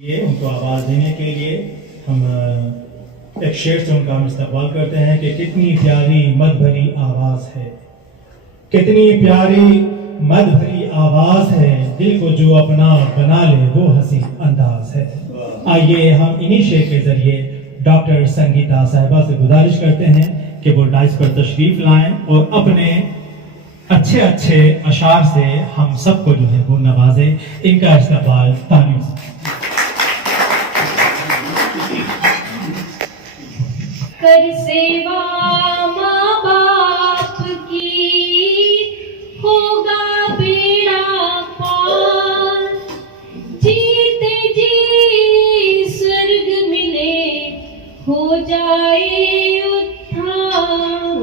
ये उनको आवाज़ देने के लिए हम एक शेर से उनका हम इस्तेमाल करते हैं कि कितनी प्यारी मद भरी आवाज़ है, कितनी प्यारी मद भरी आवाज़ है, दिल को जो अपना बना ले वो हंसी अंदाज है। आइए हम इन्हीं शेर के जरिए डॉक्टर संगीता साहिबा से गुजारिश करते हैं कि वो डाइस पर तशरीफ लाएं और अपने अच्छे अच्छे अशार से हम सबको जो है वो नवाजे। इनका इस्तेमाल तालियों से। कर सेवा माँ बाप की होगा बेड़ा पार, जीते जी स्वर्ग मिले हो जाए उद्धार।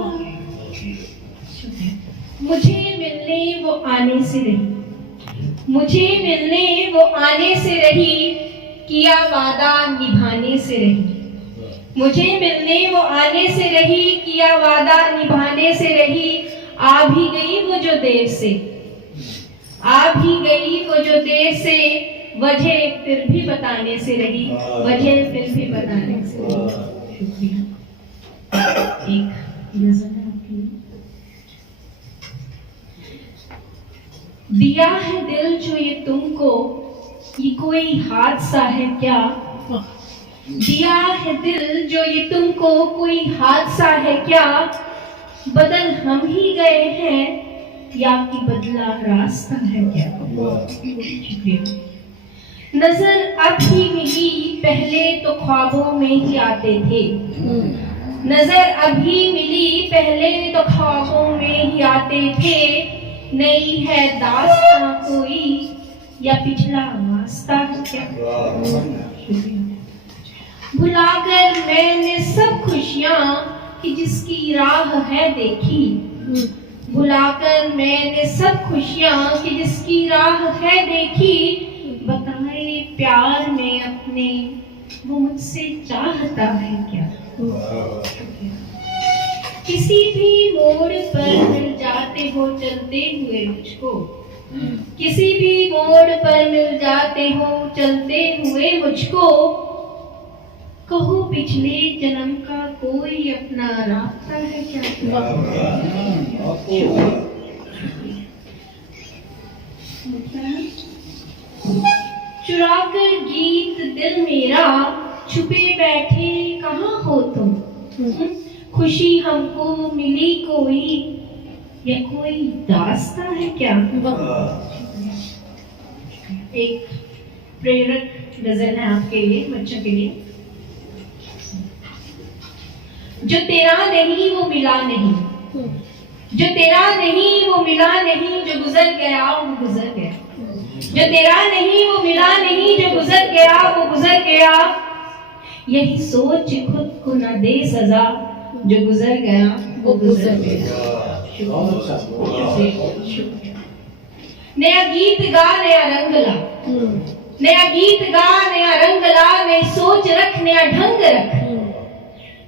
मुझे मिलने वो आने से रही, मुझे मिलने वो आने से रही, किया वादा निभाने से रही। मुझे मिलने वो आने से रही, किया वादा निभाने से रही। आ भी गई वो जो देर से, आ भी गई वो जो देर से, वजह फिर भी बताने से रही, वजह फिर भी बताने से रही। एक नज़र है आपकी। दिया है दिल जो ये तुमको, ये कोई हादसा है क्या? दिया है दिल जो ये तुमको, कोई हादसा है क्या? बदल हम ही गए हैं या कि बदला रास्ता है क्या? नजर अब ही मिली, पहले तो ख्वाबों में ही आते थे। नजर अभी मिली, पहले तो ख्वाबों में ही आते थे। नई है दास्तां कोई या पिछला वास्ता है क्या? भुलाकर मैंने सब खुशियां कि जिसकी राह है देखी, भुलाकर मैंने सब खुशियां कि जिसकी राह है देखी। बताए प्यार में अपने वो मुझसे चाहता है क्या? किसी भी मोड़ पर मिल जाते हो चलते हुए मुझको, किसी भी मोड़ पर मिल जाते हो चलते हुए मुझको। कहो पिछले जन्म का कोई अपना रास्ता है क्या? चुराकर गीत दिल मेरा, छुपे बैठे कहाँ हो तुम? खुशी हमको मिली कोई या कोई दास्ता है क्या? एक प्रेरक गजल है आपके लिए, बच्चों के लिए। जो तेरा नहीं वो मिला नहीं, जो तेरा नहीं वो मिला नहीं, जो गुजर गया वो गुजर गया। जो तेरा नहीं वो मिला नहीं, जो गुजर गया वो गुजर गया। यही सोच खुद को न दे सजा, जो गुजर गया वो गुजर गया। नया गीत गा नया रंग ला, नया गीत गा नया रंग ला, नई सोच रख नया ढंग रख।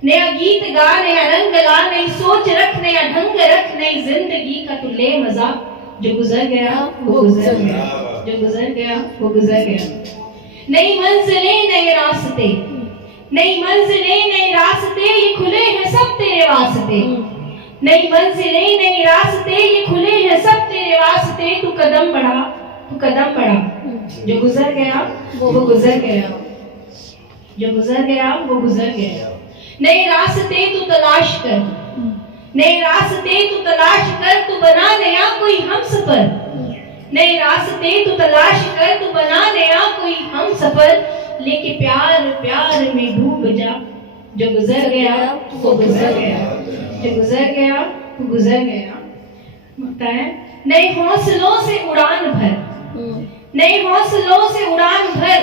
नया गीत गा नया रंग ला, नई सोच रख नया ढंग रख। नई जिंदगी का तू ले मजा, जो गुजर गया वो गुजर गया, जो गुजर गया वो गुजर गया। नई मंजिलें नए रास्ते, नई मंजिलें नए रास्ते, ये खुले हैं सब तेरे वास्ते। नई मंजिलें नए रास्ते, ये खुले हैं सब तेरे वास्ते। तू कदम बढ़ा, तू कदम बढ़ा, जो गुजर गया वो गुजर गया, जो गुजर गया वो गुजर गया। नए रास्ते तू तलाश कर, नए रास्ते तू तलाश कर, तू बना नया कोई हमसफर। नए रास्ते तू तलाश कर, तू बना नया कोई हमसफर। लेके प्यार प्यार में डूब जा, जो गुजर गया वो गुजर गया, जो गुजर गया वो गुजर गया। होता है नए हौसलों से उड़ान भर, नए हौसलों से उड़ान भर।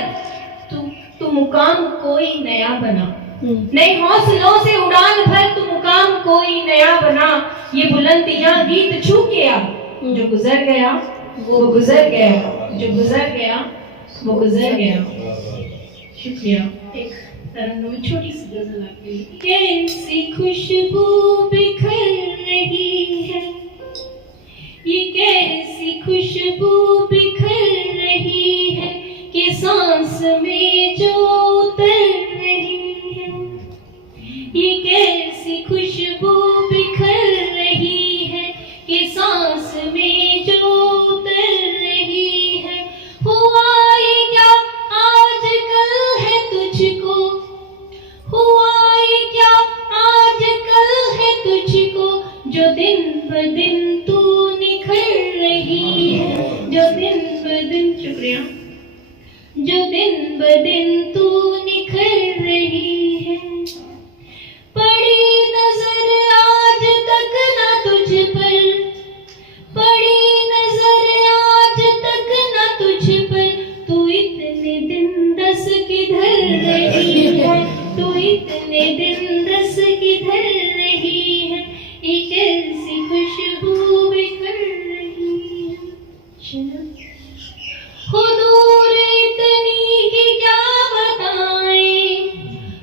तू मुकाम कोई नया बना, नए हौसलों से उड़ान भर। तू मुकाम कोई नया बना। ये बुलंदियां गीत छू के आ, जो गुजर गया वो गुजर गया, जो गुजर गया वो गुजर गया। शुक्रिया। एक तरन्नुम में छोटी सी गजल आपके लिए। कैसी खुशबू बिखर रही है, ये कैसी खुशबू बिखर रही है कि सांस में दिन ब दिन तू निखर रही है। पड़ी नजर आज तक ना तुझ पर, पड़ी नजर आज तक ना तुझ पर, तू इतने दिन रस किधर रही है, तू इतने दिन रस किधर रही है, एक ऐसी खुशबू बिखर रही है। हो दूर इतनी कि क्या बताएं,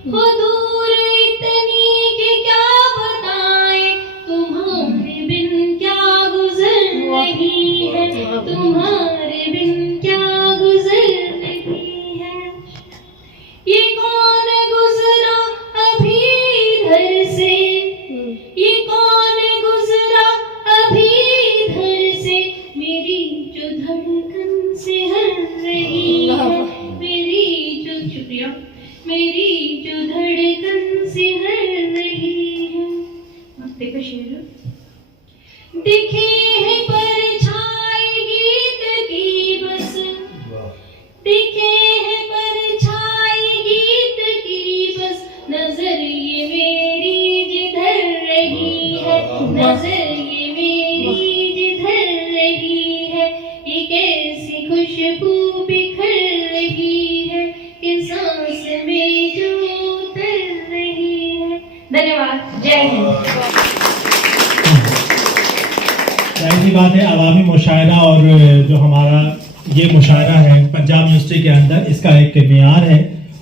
हो दूर इतनी कि क्या बताएं, तुम्हारे बिन क्या गुजर रही है, तुम्हारे बिन क्या गुजर रही है। ये कौन गुजरा अभी इधर से, ये कौन गुजरा अभी इधर से, मेरी जो धड़कन से हर रही है, मेरी जो शुक्रिया, मेरी जो धड़कन से हर रही है। हफ्ते का शेर। दिखे है परछाई गीत की बस, दिखे है परछाई गीत की बस, नजर ये मेरी जिधर रही है, नजर ये मेरी जिधर रही है, एक ऐसी खुशबू बिखर रही है कि सांस में जो उतर रही है। धन्यवाद। जय हिंद। जाहिर सी बात है, अवामी मुशायरा और जो हमारा ये मुशायरा है पंजाब यूनिवर्सिटी के अंदर, इसका एक मेयार है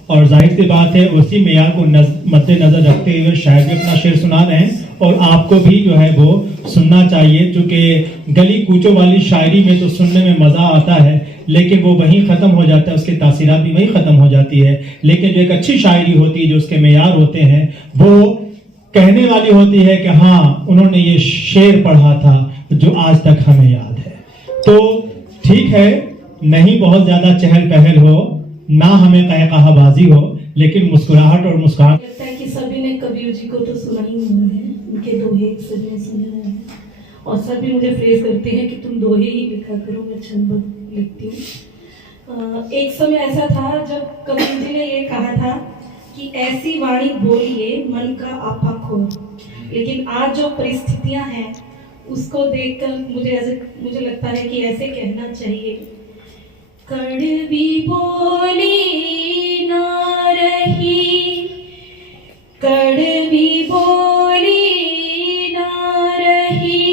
और जाहिर सी बात है उसी मेयार को मद्देनजर रखते हुए शायर भी अपना शेर सुना रहे हैं और आपको भी जो है वो सुनना चाहिए। क्योंकि गली कूचों वाली शायरी में तो सुनने में मजा आता है, लेकिन वो वहीं खत्म हो जाता है, उसकी तासीरात भी वहीं खत्म हो जाती है। लेकिन जो एक अच्छी शायरी होती है, जो उसके मेयार होते हैं, वो कहने वाली होती है कि हाँ उन्होंने ये शेर पढ़ा था जो आज तक हमें याद है। तो ठीक है, नहीं बहुत ज्यादा चहल पहल हो, ना हमें कहकहाबाजी हो, लेकिन मुस्कुराहट और मुस्कान। लगता है कि सभी ने कबीर जी को तो सुना ही हुआ है, उनके दोहे सभी ने सुने हैं और सभी मुझे फ्रेज करते हैं कि तुम दोहे ही लिखा करो, मैं छंदबद्ध लिखती हूँ। एक समय ऐसा था जब कबीर जी ने ये कहा था कि ऐसी वाणी बोलिए मन का आपा खोल, लेकिन आज जो परिस्थितियां हैं उसको देखकर मुझे लगता है कि ऐसे कहना चाहिए, कड़वी बोली ना रही, कड़वी बोली ना रही,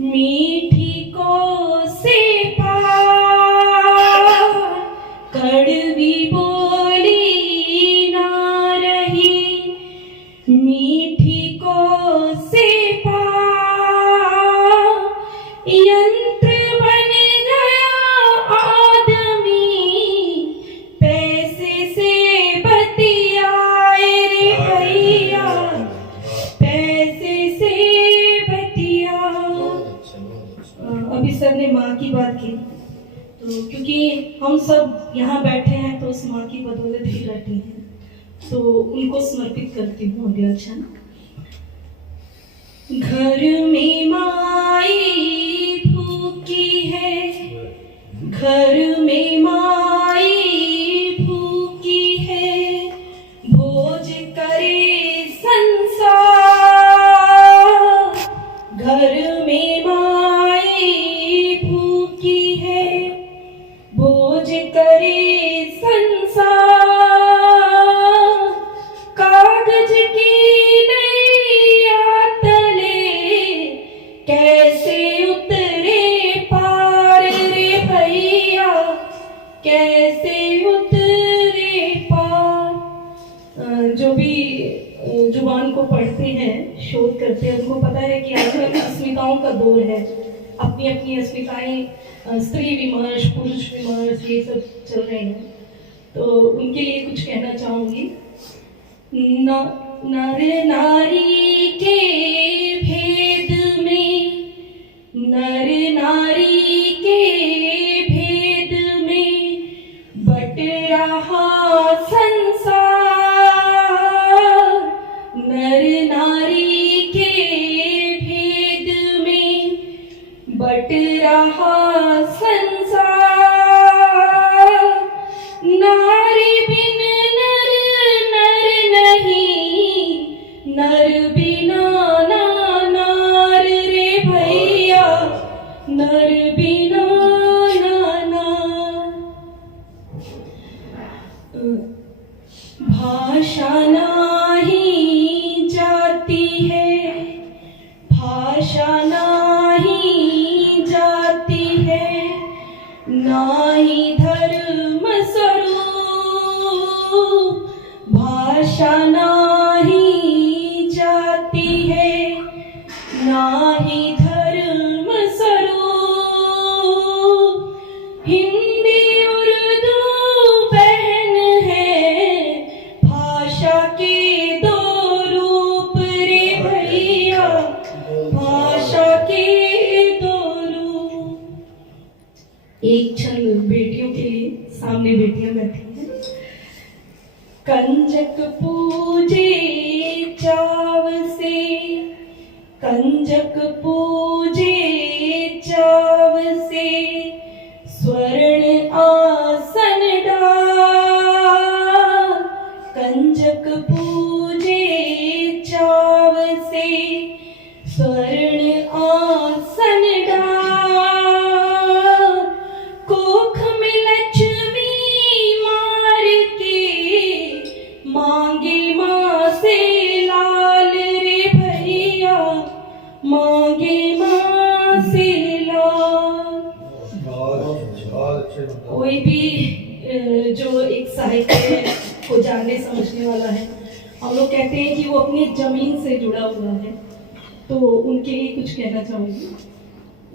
मीठी को से पार, कड़वी बोली ना रही, मीठी को से पार, यंत्र बन गया आदमी, पैसे से बतियाए रे भैया, पैसे से बतिया। अभी सर ने माँ की बात की, तो क्योंकि हम सब यहाँ बैठे हैं तो उस माँ की बदौलत ही बैठे हैं, तो उनको समर्पित करती हूँ अगला क्षण। घर में माई भूखी है, घर में माई भूखी है, भोज करे संसार, घर में माई भूखी है, भोज करे संसार, कागज की नैया तले कैसे उतरे पार रे भैया, कैसे उतरे पार। जो भी जुबान को पढ़ते हैं, शोध करते हैं, उनको पता है कि आजकल अस्मिताओं का दौर है, अपनी अपनी अस्मिताएं, स्त्री विमर्श, पुरुष विमर्श, ये सब चल रहे हैं, तो उनके लिए कुछ कहना चाहूंगी। नर नारी के भेद में, नर नारी के भेद में बट रहा संसार, नर नारी के भेद में बट रहा संसार, नारी बिन नर नर नहीं, नर बिना ना नार रे भैया, नर बिना ना नार। भाषा नाही जाती है, भाषा नाही जाती है, नाही धर्म स्वरूप। भाषा नाही जाती है, नाही धर्म स्वरूप। हिंदी उर्दू बहन है, भाषा के दो रूप रे भैया, भाषा के दो रूप। एक क्षण बेटियों के लिए, सामने बेटियां बैठी हैं। कंजक पूजे चाव से, कंजक पूजे चाव से, स्वर्ण आसन डाल। कंजक पूजे चाव से, स्वर्ण आसन डाल। कोख में लक्ष्मी मार के, मांगे मां से लाल रे भैया, मांगे मां से लाल। कोई भी जो एक साहित्य को जानने समझने वाला है, हम लोग कहते हैं कि वो अपनी जमीन से जुड़ा हुआ है, तो उनके लिए कुछ कहना चाहूंगी।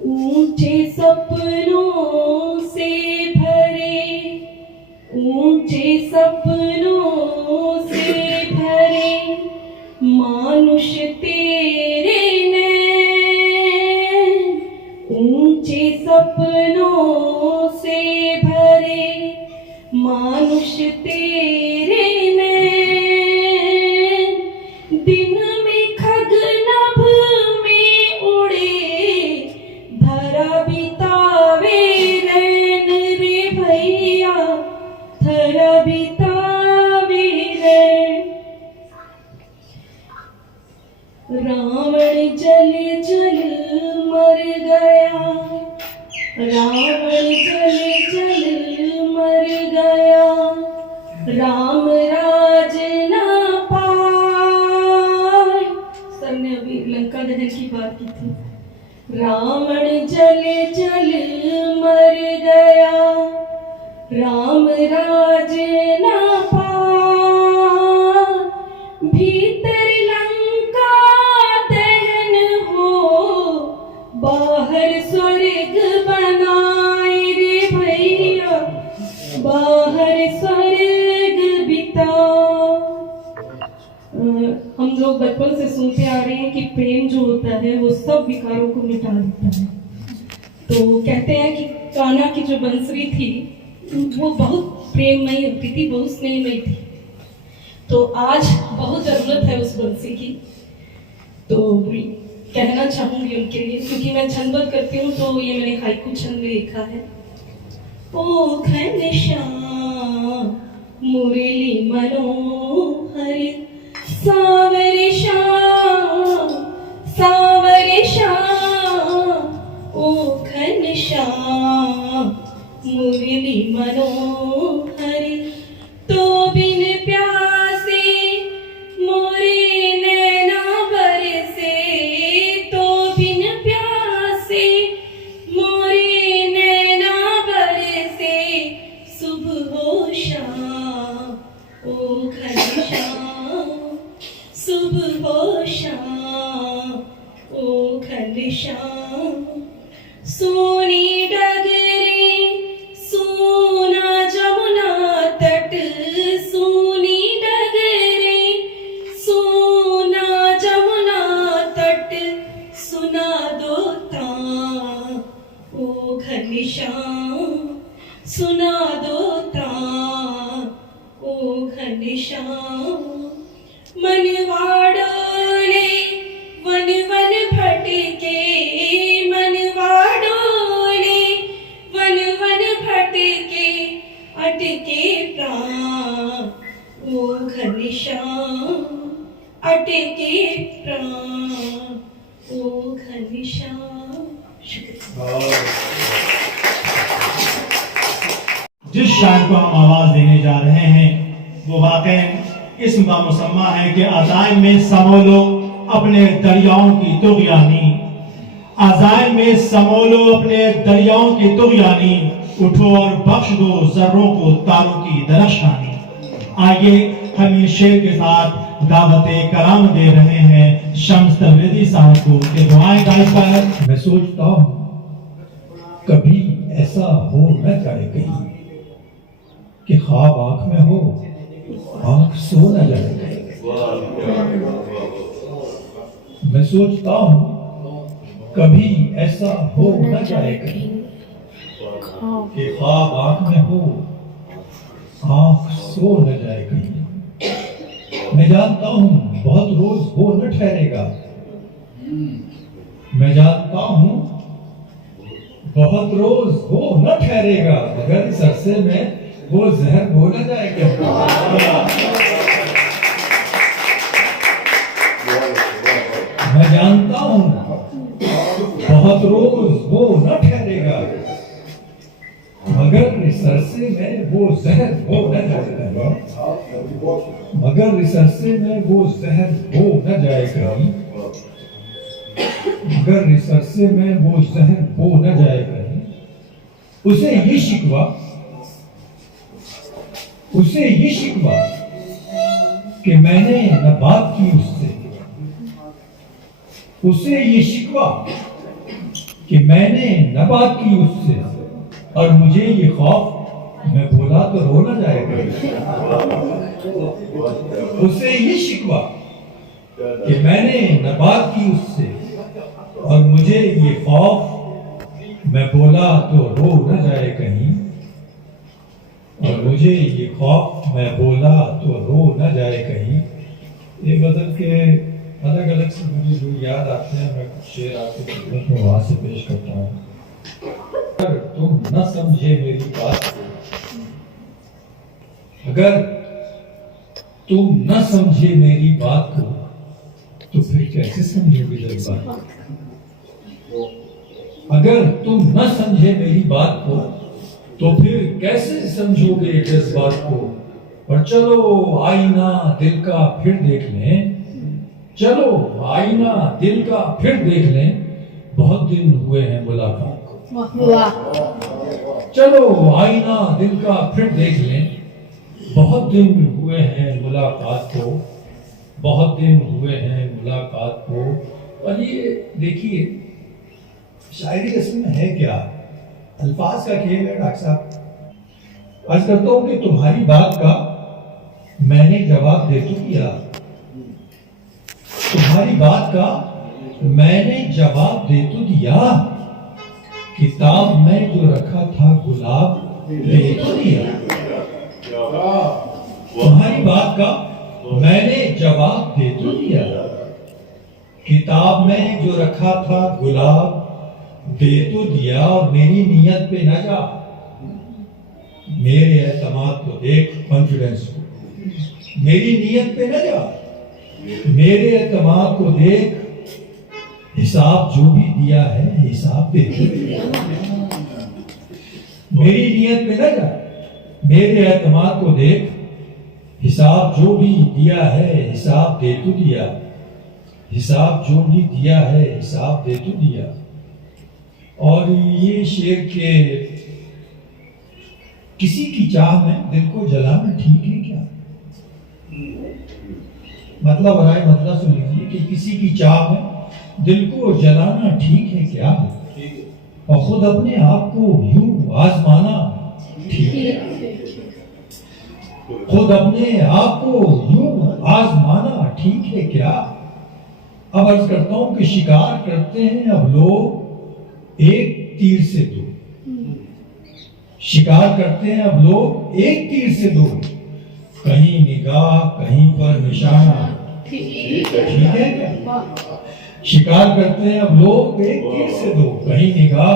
ऊंचे सपनों से भरे, ऊंचे सपनों से भरे, मानुष तेरे नैन। ऊंचे सपनों से भरे, मानुष तेरे नैन। दिन में खग नभ में उड़े, धरा बितावे रैन रे भैया, धरा बितावे रैन। रावण जल जल मर गया, रावण जल जल मर गया, राम राज ना पाए। सर ने अभी लंका दहन की बात की थी। रावण जल जल मर गया, राम राज ना पाए। भीतर लंका दहन हो, बाहर स्वर्ग बनाए रे भैया, बाहर स्वर्ग बिता। हम लोग बचपन से सुनते आ रहे हैं कि प्रेम जो होता है वो सब विकारों को मिटा देता है। तो कहते हैं कि कान्हा की जो बंसुरी थी वो बहुत प्रेममयी होती थी, बहुत स्नेहमयी थी। तो आज बहुत जरूरत है उस बंसी की। तो कहना चाहूंगी उनके लिए, क्योंकि मैं छंदबद्ध करती हूँ, तो ये मैंने हाइकू छंद में लिखा है। ओ घनश्याम मुरली मनोहर, सावरे श्याम सावरे श्याम। ओ घनश्याम मुरली मनोहर, तो बिन प्यासे मोरे नैना बरसे, तो बिन प्यासे मोरे नैना बरसे। सुबह हो शाम ओ घनश्याम, सुबह हो शाम ओ घनश्याम। सोनी डगरे सोना जमुना तट, सोनी डगरे सोना जमुना तट। सुना दो तां ओ घनश्याम, सुना दो तां ओ घनश्याम। मनवाड़ोले वन वन भटके, मनवाड़ोले वन वन भटके, अटके घनश्याम अटके प्राण ओ घनश्याम। शुक्रिया। जिस शायर को हम आवाज देने जा रहे हैं वो वाकई इसम का मुसम्मा है कि अज़ाइम में समोलो अपने दरियाओं की तुग़यानी, अज़ाइम में समोलो अपने दरियाओं की तुग़यानी, उठो और बख्श दो जर्रों को तारों की दरश्नानी। आइए हम इस शेर के साथ दावते कलाम दे रहे हैं शम्स तबरेज़ी साहब को कि दुआएं गायका है। मैं सोचता हूँ कभी ऐसा हो न जाए कहीं कि ख्वाब आंख में हो, आंख सो न जाए कहीं। मैं सोचता हूँ कभी ऐसा हो न जाए कहीं कि ख्वाब आंख में हो, आंख सो न जाए कहीं। मैं जानता हूँ बहुत रोज वो न ठहरेगा, मैं जानता हूँ बहुत रोज वो न ठहरेगा, मगर इस अरसे में वो जहर हो न जाएगा। मैं जानता हूँ बहुत रोज वो न ठहरेगा, मगर इस अरसे में वो जहर हो न जाएगा, मगर इस अरसे में वो जहर हो न जाएगा, मगर इस अरसे में वो जहर हो न जाएगा। उसे ये शिकवा, उसे ये शिकवा कि मैंने न बात की उससे, उसे ये शिकवा कि मैंने न बात की उससे, और मुझे ये खौफ मैं बोला तो रो न जाएगा। उसे ये शिकवा कि मैंने न बात की उससे, और मुझे ये खौफ मैं बोला तो रो न जाए कहीं, और मुझे ये खौफ मैं बोला तो रो न जाए कहीं। ये गज़ल के अलग अलग से मुझे जो याद आते हैं, मैं कुछ शेर आपकी खिदमत में वहां से पेश करता हूँ। अगर तुम न समझे मेरी बात को, अगर तुम न समझे मेरी बात को, तो फिर कैसे समझोगे जज्बात? अगर तुम न समझे मेरी बात को, तो फिर कैसे समझोगे जज्बात को? और चलो आईना दिल का फिर देख लें, चलो आईना दिल का फिर देख लें, बहुत दिन हुए हैं मुलाकात को। चलो आईना दिल का फिर देख लें, बहुत दिन हुए हैं मुलाकात को, बहुत दिन हुए हैं मुलाकात को। और ये देखिए शायरी असल में है क्या, अल्फाज का खेल है डॉक्टर साहब। अर्ज करता हूं कि तुम्हारी बात का मैंने जवाब दे तो दिया, तुम्हारी बात का मैंने जवाब दे तो दिया, किताब में जो रखा था गुलाब दे तो दिया। तुम्हारी बात का मैंने जवाब दे तो दिया, किताब में जो रखा था गुलाब दे तो दिया। और मेरी नीयत पे न जा, मेरे एतमाद को देख, कॉन्फिडेंस को, मेरी नीयत पे न जा, मेरे एतमाद को देख, हिसाब जो भी दिया है हिसाब दे तो दिया। मेरी नीयत पे न जा, मेरे एतमाद को देख, हिसाब जो भी दिया है हिसाब दे तो दिया, हिसाब जो भी दिया है हिसाब दे तो दिया। और ये शेर के किसी की चाह में दिल को जलाना ठीक है क्या? मतलब राय मतलब सुन लीजिए कि किसी की चाह में दिल को जलाना ठीक है क्या? और खुद अपने आप को यूं आजमाना ठीक है? खुद अपने आप को यूं आजमाना ठीक है क्या? अब अर्ज करता हूं कि शिकार करते हैं अब लोग एक तीर से दो, शिकार करते हैं अब लोग एक तीर से दो, कहीं निगाह कहीं पर निशाना ठीक है क्या? शिकार करते हैं अब लोग एक तीर से दो, कहीं निगाह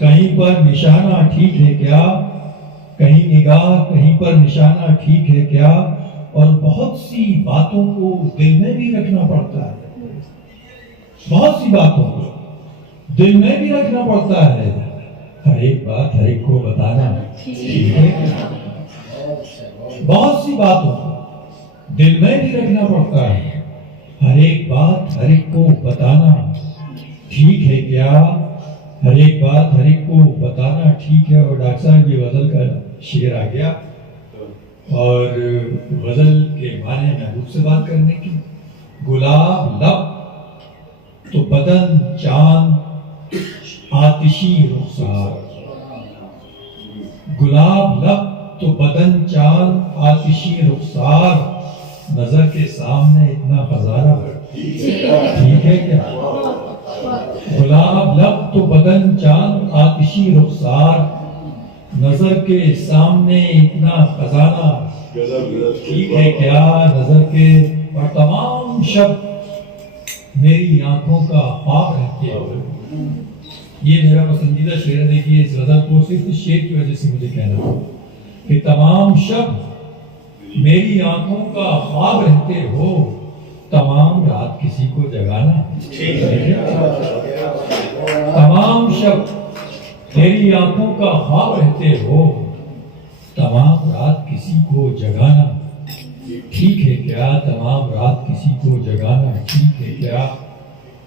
कहीं पर निशाना ठीक है क्या? कहीं निगाह कहीं पर निशाना ठीक है क्या? और बहुत सी बातों को दिल में भी रखना पड़ता है, बहुत सी बातों को दिल में भी रखना पड़ता है। हर एक बात हर एक को बताना ठीक है। बहुत सी बातों को दिल में भी रखना पड़ता है, हर एक बात हर एक को बताना ठीक है क्या? हर एक बात हर एक को बताना ठीक है। और डॉक्टर साहब ये गजल का शेर आ गया, और गजल के माने महबूब से बात करने की। गुलाब लब तो बदन चांद आतिशी रुखसार, गुलाब लब तो बदन चांद आतिशी रुखसार, नजर के सामने इतना खजाना ठीक है क्या? गुलाब लब तो बदन चांद आतिशी रुखसार, नजर के सामने इतना खजाना ठीक है क्या? नजर के और तमाम शब्द मेरी आंखों का ख्वाब रहते हो। ये मेरा पसंदीदा शेर है। देखिए इस गजल को सिर्फ इस शेर की वजह से मुझे कहना था कि तमाम शब्द मेरी आंखों का ख्वाब रहते हो, तमाम रात किसी को जगाना ठीक है। तमाम शब्द तेरी आंखों का ख्वाब रहते हो, तमाम रात किसी को जगाना ठीक है क्या? तमाम रात किसी को जगाना ठीक है क्या?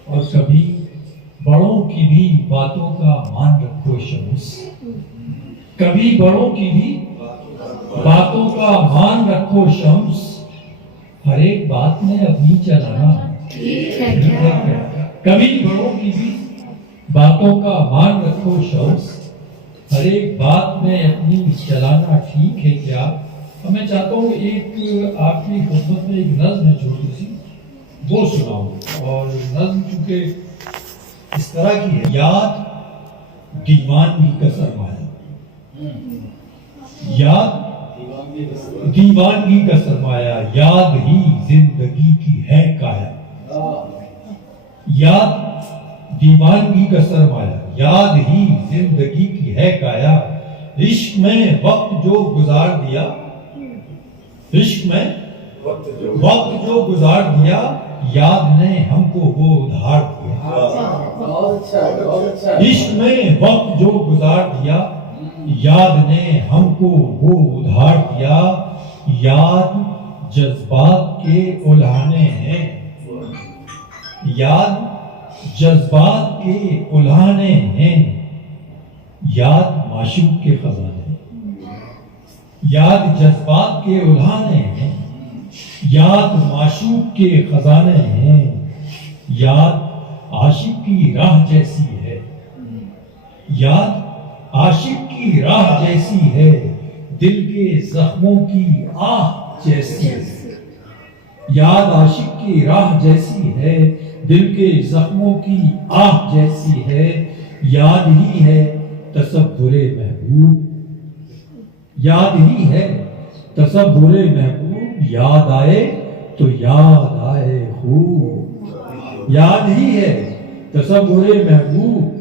और कभी बड़ों की भी बातों का मान रखो शम्स, कभी बड़ों की भी बातों का मान रखो शम्स, हर एक बात में अपनी चलाना ठीक है क्या? कभी बड़ों की भी बातों का मान रखो शम्स, हर एक बात में अपनी चलाना ठीक है क्या? और मैं चाहता हूँ एक आपकी खिदमत में एक नज्म है छोटी सी, वो सुनाऊं। और नज्म चूंकि इस तरह की है, याद दीवानगी का सरमाया, याद दीवानगी का सरमाया, याद ही जिंदगी की है काया, याद दीवानगी का सरमाया, याद ही जिंदगी की है काया, इश्क में वक्त जो गुजार दिया, इश्क में वक्त जो गुजार दिया, याद ने हमको वो उधार दिया। इश्क में वक्त जो गुजार दिया, याद ने हमको वो उधार दिया, याद जज्बात के उल्हाने हैं, याद जज्बात के उल्हाने हैं, याद माशूक के खजाने, याद जज्बात के उल्हाने हैं, याद माशूक के खजाने हैं, याद आशिक की राह जैसी है, याद आशिक की राह जैसी है, दिल के जख्मों की आह जैसी है, याद आशिक की राह जैसी है, दिल के जख्मों की आह जैसी है, याद ही है तसव्वुरे महबूब, याद ही है तसव्वुरे महबूब, याद आए तो याद आए खूब, याद ही है तसव्वुरे महबूब,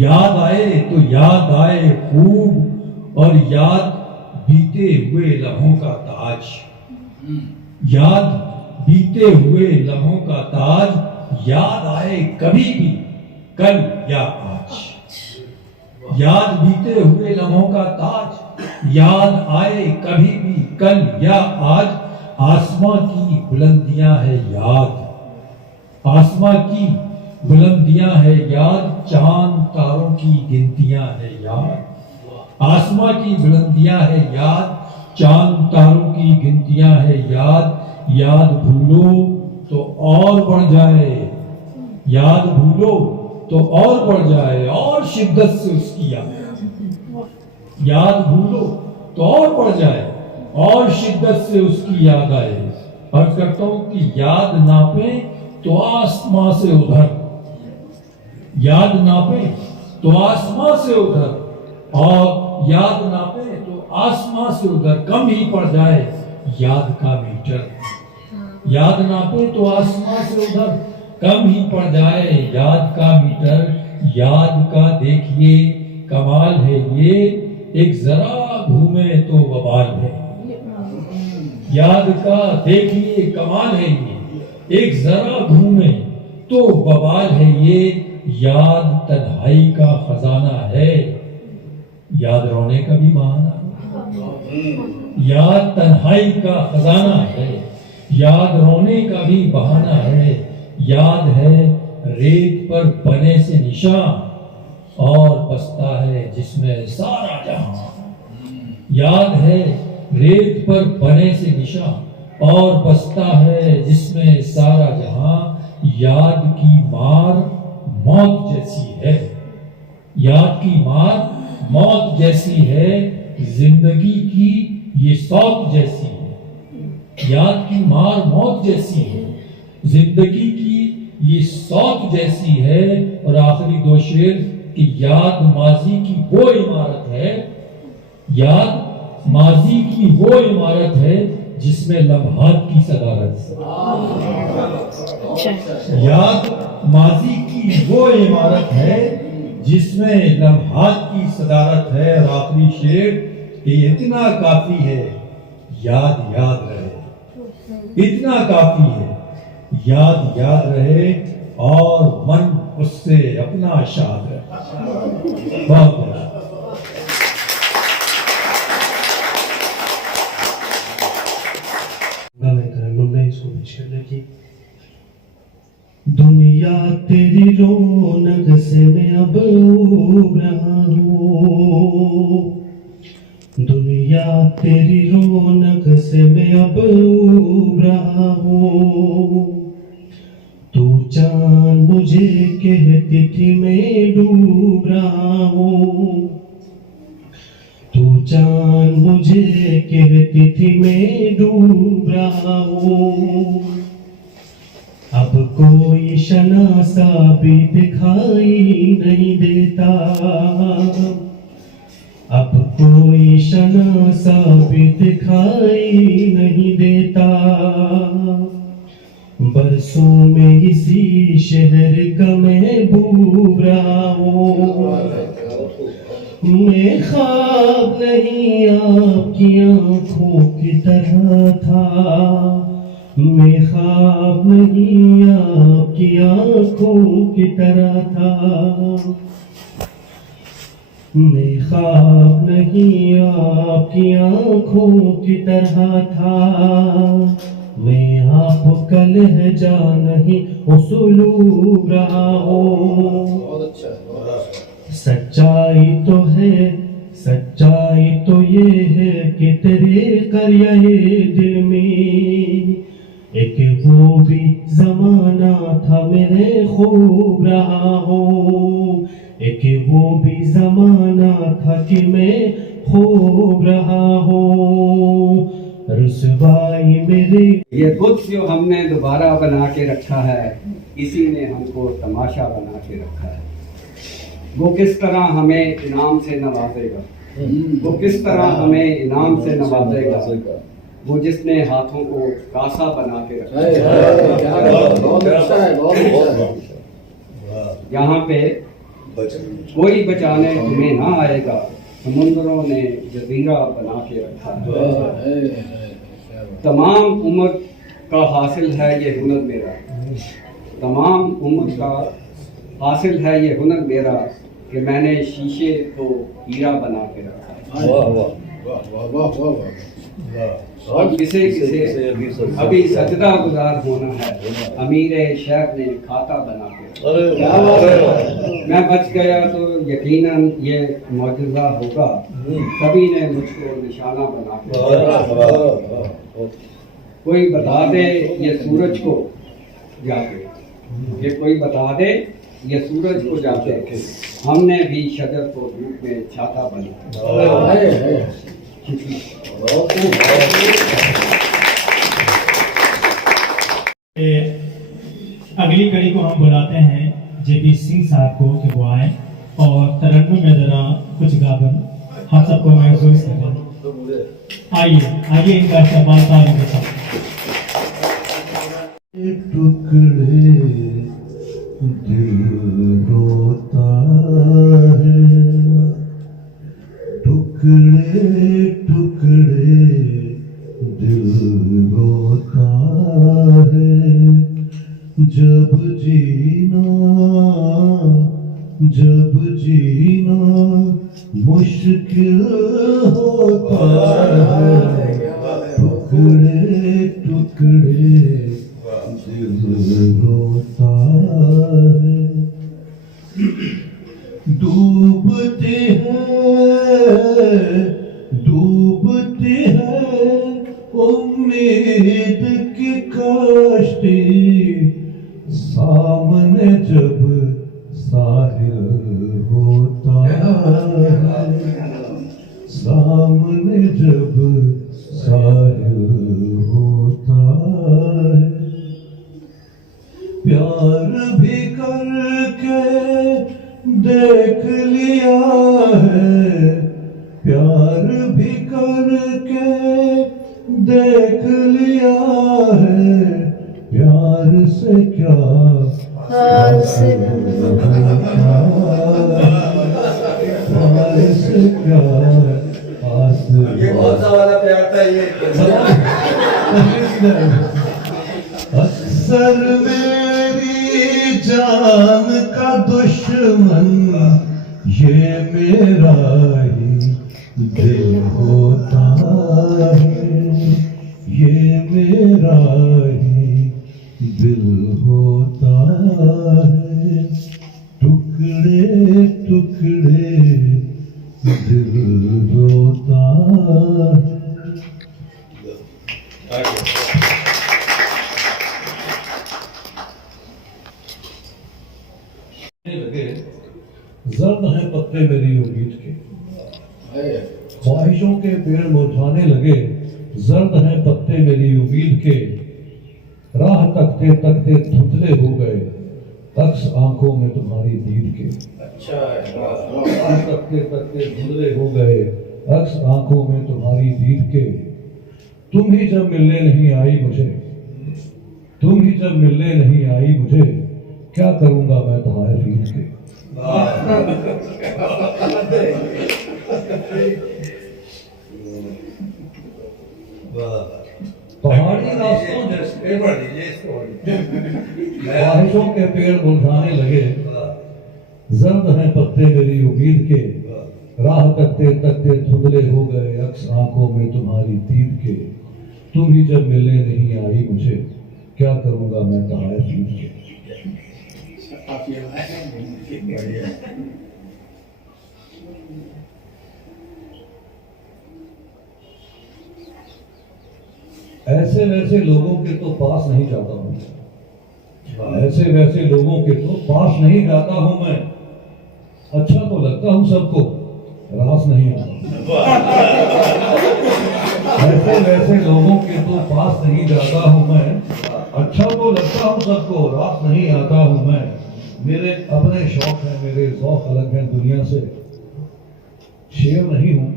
याद आए तो याद आए खूब, और याद बीते हुए लम्हों का ताज, याद बीते हुए लम्हों का ताज, याद आए कभी भी कल या आज, याद बीते हुए लम्हों का ताज, याद आए कभी भी कल या आज, आसमां की बुलंदियां है याद, आसमां की बुलंदियां है याद, चांद तारों की गिनतियां है याद, आसमां की बुलंदियां है याद, चांद तारों की गिनतियां है याद, याद भूलो तो और बढ़ जाए, याद भूलो तो और बढ़ जाए, और शिद्दत से उसकी याद भूलो तो और बढ़ जाए, और शिद्दत से उसकी याद आए। अर्ज करता हूं कि याद नापे तो आसमां से उधर, याद नापे तो आसमां से उधर, और याद नापे तो आसमां से उधर, कम ही पड़ जाए याद का मीटर, याद नापे तो आसमां से उधर, कम ही पड़ जाए याद का मीटर, याद का देखिए कमाल है ये, एक जरा घूमे तो वबाल है, याद का देखिए कमाल है ये, एक जरा घूमे तो बवाल है ये, याद तन्हाई का खजाना है, याद रोने का भी बहाना, याद तन्हाई का खजाना है, याद रोने का भी बहाना है, याद है रेत पर बने से निशान और बसता है जिसमें सारा जहां, याद है रेत पर बने से निशान और बसता है जिसमें सारा जहां, याद की मार मौत जैसी है, याद की मार मौत जैसी है, जिंदगी की ये सौत जैसी है, याद की मार मौत जैसी है, जिंदगी की ये सौत जैसी है। और आखिरी दो शेर कि याद माजी की वो इमारत है, याद माजी की वो इमारत है जिसमें लम्हात की सदारत है, याद माजी की वो इमारत है जिसमें लम्हात की सदारत है। और आखिरी शेर कि इतना काफी है याद याद रहे, इतना काफी है याद याद रहे और मन उससे अपना शाद रहे। बहुत बहुत मैं इसको पेश करने की। दुनिया तेरी रौनक से मैं अब उब रहा हूँ, दुनिया तेरी रौनक से मैं अब उब रहा हूँ। तू चांद मुझे कहती थी मैं डूब रहा हूँ, तू चांद मुझे कहती थी मैं डूब रहा हूँ। अब कोई शनासा भी दिखाई नहीं देता, अब कोई शनासा भी दिखाई नहीं देता। बरसों में इसी शहर का मैं भूल रहा हूँ, मैं ख्वाब नहीं आपकी आंखों की तरह था, मैं ख्वाब नहीं आपकी आंखों की तरह था, मैं ख्वाब नहीं आपकी आंखों की तरह था। मैं आपका लहजा नहीं उसूलूब रहा हूँ। सच्चाई तो है, सच्चाई तो ये है कि तेरे करिए दिल में एक वो भी जमाना था मैं खूब रहा हूँ, एक वो भी जमाना था कि मैं खूब रहा हूँ। रुसवाई मेरे ये कुछ जो हमने दोबारा बना के रखा है, इसी ने हमको तमाशा बना के रखा है। वो किस तरह हमें इनाम से नवाजेगा, वो किस तरह हमें इनाम से नवाजेगा, वो जिसने हाथों को कासा बना के रखा है। यहाँ पे कोई बचाने तुम्हें ना आएगा, समुद्रों ने जजीरा बना के रखा है। तमाम उम्र का हासिल है ये हुनर मेरा, तमाम उम्र का हासिल है ये हुनर मेरा कि मैंने शीशे को हीरा बना के रखा है। और किसे किसे अभी सजदा गुजार होना है, अमीरे शहर ने खाता बना के रखा। मैं बच गया तो यकीनन ये मौजूदा होगा, सभी ने मुझको निशाना बना के। कोई बता दे ये सूरज को जाके, ये कोई बता दे ये सूरज को जाके, हमने भी शजर को धूप में छाता बना। अगली कड़ी को हम बुलाते हैं जेपी सिंह साहब को कि वो आए और तरन्नुम में जरा कुछ गाकर हम सबको महसूस करें। आइए इनका इस्तेमाल ताली के साथ। टुकड़े दिल रोता है, टुकड़े टुकड़े दिल रोता है जब जीना मुश्किल होता है, टुकड़े टुकड़े दिल रोता है। डूबती है उम्मीद की कश्ती, सामने जब साहिल होता है, सामने जब साहिल होता है। प्यार भी करके देख लिया है, प्यार भी करके देख लिया है, प्यार से क्या हासिल होता, प्यार से क्या हासिल। ये कौन सा वाला प्यार था ये? अक्सर मेरी जान का दुश्मन ये मेरा ही दिल होता है, ये मेरा ही दिल होता है। टुकड़े टुकड़े दिल रोता है। लगे जर्द हैं पत्ते मेरी उम्मीद के, ख्वाहिशों के पेड़ मुरझाने लगे, जर्द हैं पत्ते मेरी उम्मीद के, राह तकते तकते धुंधले हो गए, अक्स आंखों में तुम्हारी दीद के। राह तकते तकते धुंधले हो गए, अक्स आंखों में तुम्हारी दीद के। तुम ही जब मिलने नहीं आई मुझे, तुम ही जब मिलने नहीं आई मुझे, क्या करूंगा मैं तहाइफ ईद के। पहाड़ी रास्तों जैसे ख्वाहिशों के पेड़ मुरझाने लगे, जर्द हैं पत्ते मेरी उम्मीद के, राह तकते तकते धुंधले हो गए, अक्स आंखों में तुम्हारी दीद के। तुम ही जब मिलने नहीं आई मुझे, क्या करूंगा मैं तहाइफ ईद के। ऐसे वैसे लोगों के तो पास नहीं जाता हूं, ऐसे वैसे लोगों के तो पास नहीं जाता हूं मैं। अच्छा तो लगता हूं सबको, रास नहीं आता। ऐसे वैसे लोगों के तो पास नहीं जाता हूं मैं, अच्छा तो लगता हूं सबको, रास नहीं आता हूं मैं। मेरे अपने शौक हैं, मेरे ज़ौक़ अलग हैं दुनिया से। शेर नहीं हूं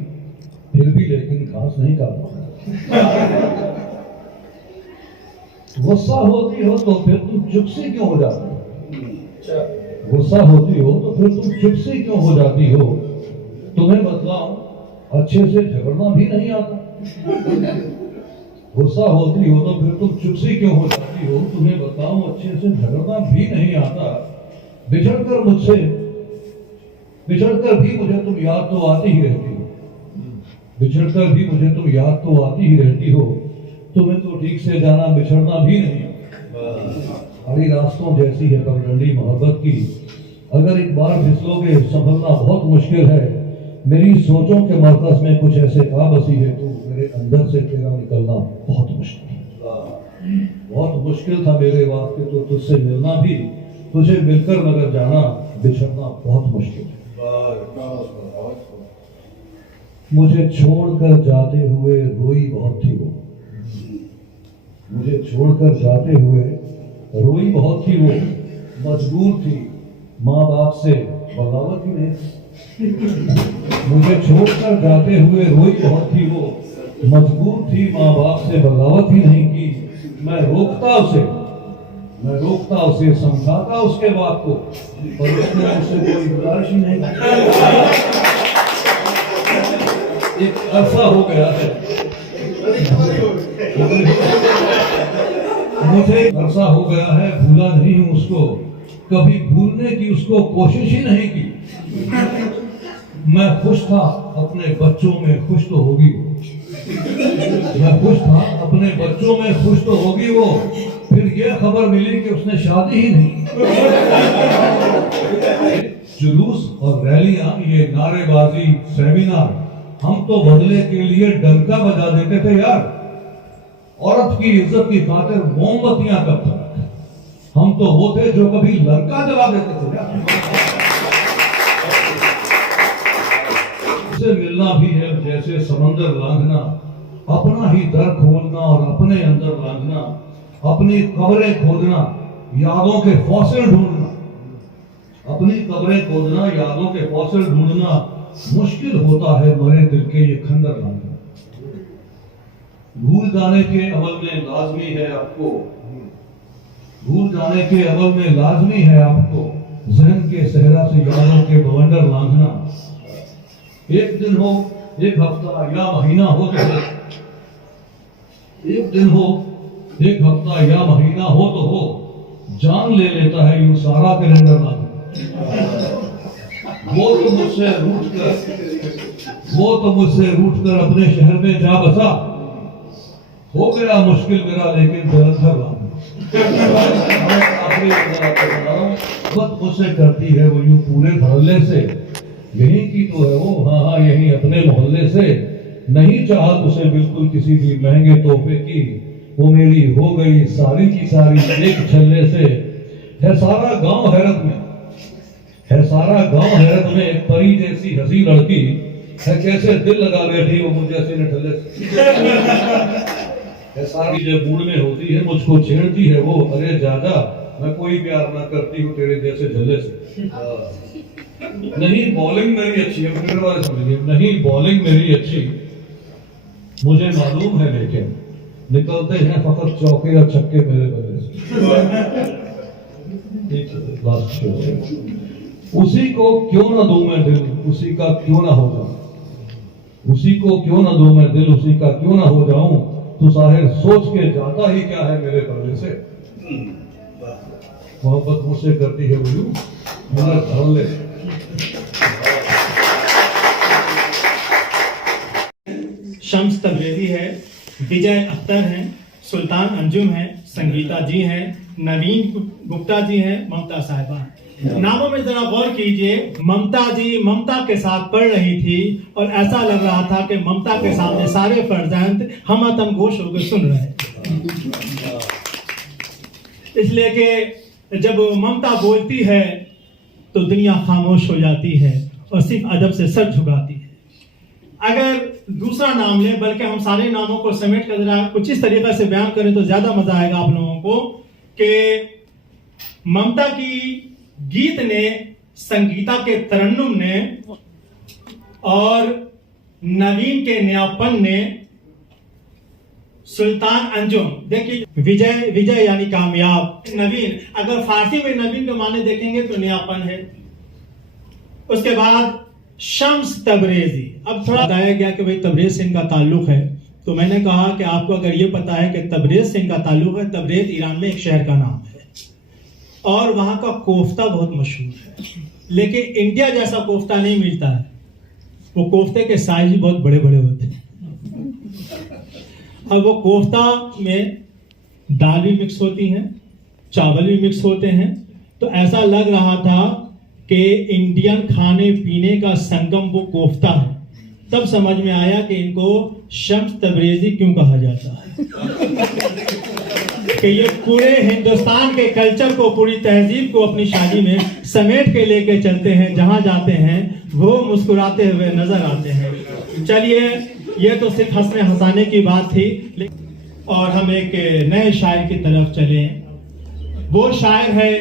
फिर भी लेकिन घास नहीं खाता। गुस्सा होती हो तो फिर तुम चुप सी क्यों हो जाती हो? गुस्सा होती हो तो फिर तुम चुप सी क्यों हो जाती हो? तुम्हें बतलाऊं अच्छे से झगड़ना भी नहीं आता। गुस्सा होती हो तो फिर तुम चुप सी क्यों हो जाती हो? तुम्हें बताऊं अच्छे से झगड़ना भी नहीं आता। बिछड़कर मुझसे, बिछड़कर भी मुझे तुम याद तो आती ही रहती हो, बिछड़कर भी मुझे तुम याद तो आती ही रहती हो। तुम्हें तो ठीक से जाना बिछड़ना भी नहीं। हरी रास्तों जैसी है पगडंडी मोहब्बत की, अगर एक बार फिसलोगे संभलना बहुत मुश्किल है। मेरी सोचों के मरकज में कुछ ऐसे आ बसी है तू, मेरे अंदर से तेरा निकलना बहुत मुश्किल है। बहुत मुश्किल था मेरे वास्ते तो तुझसे मिलना भी, तुझे मिलकर मगर जाना बिछड़ना बहुत मुश्किल है। मुझे छोड़कर जाते हुए रोई बहुत थी वो, मुझे छोड़कर जाते हुए रोई बहुत थी वो। मजबूर थी माँ बाप से बगावत ही नहीं। मुझे छोड़कर जाते हुए रोई बहुत थी वो, मजबूर थी माँ बाप से बगावत ही नहीं की। मैं रोकता उसे समझाता उसके बाप को, पर उसने मुझसे कोई गुजारिश ही नहीं की। एक अरसा हो गया है, मुझे अरसा हो गया है, भूला नहीं हूं उसको, कभी भूलने की उसको कोशिश ही नहीं की। मैं खुश था अपने बच्चों में, खुश तो होगी वो। मैं खुश था अपने बच्चों में, खुश तो होगी वो। फिर यह खबर मिली कि उसने शादी ही नहीं। जुलूस और रैलियां, ये नारेबाजी, सेमिनार, हम तो बदले के लिए डंका बजा देते थे यार। औरत की इज्जत की खातिर मोमबत्तियां कब तक? हम तो वो थे जो कभी लंका जला देते थे यार। उससे मिलना भी है जैसे समंदर लांघना, अपना ही दर खोलना और अपने अंदर लांघना, अपनी कब्रें खोदना, यादों के फॉसिल ढूंढना। अपनी कब्रें खोदना, यादों के फॉसिल ढूंढना, मुश्किल होता है मरे दिल के ये खंडर लांघना। भूल जाने के अमल में लाजमी है आपको, भूल जाने के अमल में लाजमी है आपको, जहन के सहरा से यादों के बवंडर लांघना। एक दिन हो, एक हफ्ता या महीना हो तो हो, एक दिन हो, एक हफ्ता या महीना हो तो हो, जान ले लेता है यूं सारा कैलेंडर लांघना। वो तो मुझसे रूठ कर अपने शहर में जा बसा, हो गया मुश्किल मेरा लेकिन जलंधर लाना। बहुत मुझसे करती है वो यूं पूरे धड़ल्ले से, यही की तो है वो, हाँ यही अपने मोहल्ले से। नहीं चाहत उसे बिल्कुल किसी भी महंगे तोहफे की, वो मेरी हो गई सारी की सारी एक छल्ले से। है सारा गांव हैरत में, है सारा गांव हैरत में, एक परी जैसी हंसी लड़की है, कैसे दिल लगा बैठी वो मुझे जैसे नठल्ले से। है सारी जब मूड में होती है मुझको छेड़ती है वो, अरे जाजा मैं कोई प्यार ना करती हूँ तेरे जैसे झल्ले से। नहीं बॉलिंग मेरी अच्छी है, फिर वाले समझिए, नहीं बॉलिंग मेरी अच्छी मुझे मालूम है, लेकिन निकलते हैं फकत चौके और छक्के मेरे बल्ले से। उसी को क्यों ना दूं मैं दिल, उसी का क्यों ना हो जाऊं, उसी को क्यों ना दूं मैं दिल, उसी का क्यों ना हो जाऊं। तू साहिर सोच के जाता ही क्या है मेरे पर्दे से। मोहब्बत मुझसे करती है वो मेरे धड़ल्ले से। शम्स तबरेज़ी है, विजय अख्तर हैं, सुल्तान अंजुम हैं, संगीता जी हैं, नवीन गुप्ता जी हैं, ममता साहिबा हैं। नामों में जरा गौर कीजिए, ममता जी ममता के साथ पढ़ रही थी और ऐसा लग रहा था कि ममता के सामने सारे फर्जंद हमतम गोश होकर सुन रहे हैं। इसलिए कि जब ममता बोलती है तो दुनिया खामोश हो जाती है और सिर्फ अदब से सर झुकाती है। अगर दूसरा नाम लें, बल्कि हम सारे नामों को समेट कर जरा कुछ इस तरीके से बयान करें तो ज्यादा मजा आएगा आप लोगों को, कि ममता की गीत ने, संगीता के तरन्नुम ने और नवीन के नयापन ने, सुल्तान अंजुम, देखिए विजय, विजय यानी कामयाब, नवीन, अगर फारसी में नवीन के माने देखेंगे तो नयापन है। उसके बाद शम्स तबरेज़ी। अब थोड़ा बताया गया कि भाई तबरेज़ से इनका ताल्लुक है, तो मैंने कहा कि आपको अगर ये पता है कि तबरेज़ से इनका ताल्लुक है, तबरेज़ ईरान में एक शहर का नाम है और वहां का कोफ्ता बहुत मशहूर है, लेकिन इंडिया जैसा कोफ्ता नहीं मिलता है। वो कोफ्ते के साइज भी बहुत बड़े बड़े होते हैं। अब वो कोफ्ता में दाल भी मिक्स होती है, चावल भी मिक्स होते हैं, तो ऐसा लग रहा था कि इंडियन खाने पीने का संगम वो कोफ्ता है। तब समझ में आया कि इनको शम्स तबरेज़ी क्यों कहा जाता है, कि ये पूरे हिंदुस्तान के कल्चर को, पूरी तहजीब को अपनी शादी में समेट के लेके चलते हैं। जहां जाते हैं वो मुस्कुराते हुए नजर आते हैं। चलिए, ये तो सिर्फ हंसने हंसाने की बात थी, और हम एक नए शायर की तरफ चले। वो शायर है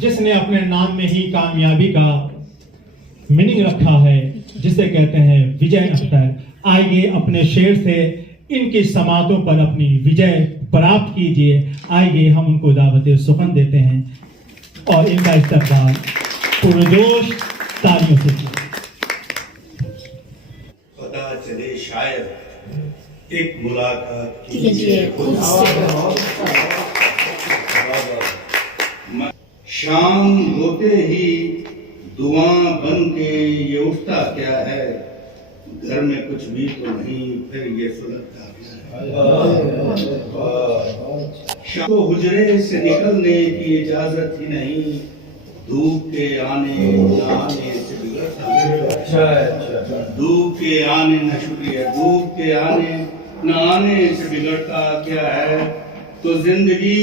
जिसने अपने नाम में ही कामयाबी का मीनिंग रखा है, जिसे कहते हैं विजय अख्तर। आइए अपने शेर से इनकी समातों पर अपनी विजय प्राप्त कीजिए। आइए हम उनको दावत सुखन देते हैं और इनका इस्तकबाल पुरजोश तालियों से कीजिए। पता चले शायर एक मुलाकात कीजिए खुद से। शाम होते ही दुआ बन के ये उठता क्या है, घर में कुछ भी तो नहीं, फिर ये सुलगता क्या है। शाम को हुजरे से निकलने की इजाजत ही नहीं, धूप के आने न आने से बिगड़ता है। धूप के आने न शुक्रिया, धूप के आने न आने से बिगड़ता क्या है। तो जिंदगी